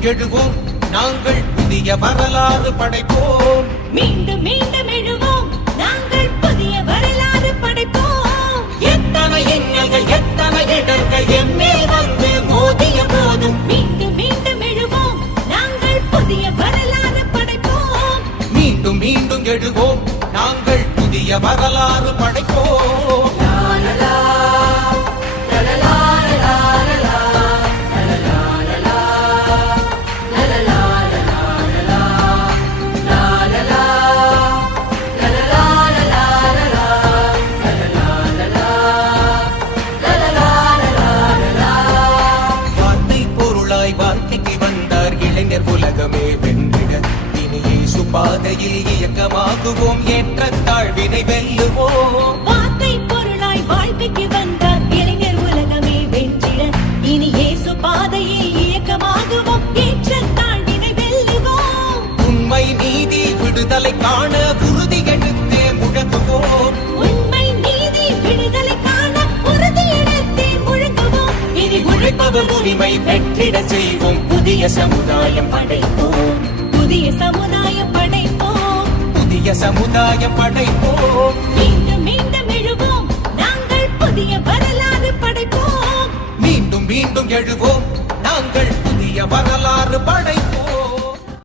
மீண்டும் எழுவோம் நாங்கள் புதிய வரலாறு படைப்போம். மீண்டும் மீண்டும் எழுவோம் நாங்கள் புதிய வரலாறு படைப்போம். எத்தனை இன்னல்கள் எத்தனை இடர்கள் எம்மேல் வந்து மோதிய போதும் மீண்டும் மீண்டும் எழுவோம் நாங்கள் புதிய வரலாறு படைப்போம். மீண்டும் மீண்டும் எழுவோம் நாங்கள் புதிய வரலாறு படைப்போம். வாழ்க்கைக்கு வந்தார் இளைஞர் உலகமே வென்றிட. இனி இயேசு பாதையில் இயக்கமாகுவோம் ஏற்ற தாழ்வினை வெல்லுவோம். வார்த்தை பொருளாய் வாழ்க்கைக்கு வந்தார் இளைஞர் உலகமே வென்றிட. இனி இயேசு பாதையில் இயக்கமாகுவோம் ஏற்ற தாழ்வினை வெல்லுவோம். உண்மை நீதி விடுதலை காண உறுதி எடுத்தே முழங்குவோம். உண்மை நீதி விடுதலை காண உறுதி எடுத்தே முழங்குவோம். இனி உழைப்பவர் உரிமை பெற்றிட செய்வோம் புதிய சமுதாயம் படைப்போம். புதிய சமுதாயம் படைப்போம். புதிய சமுதாயம் படைப்போம். மீண்டும் மீண்டும் எழுவோம் நாங்கள் புதிய வரலாறு படைப்போம். மீண்டும் மீண்டும் எழுவோம் நாங்கள் புதிய வரலாறு படைப்போம்.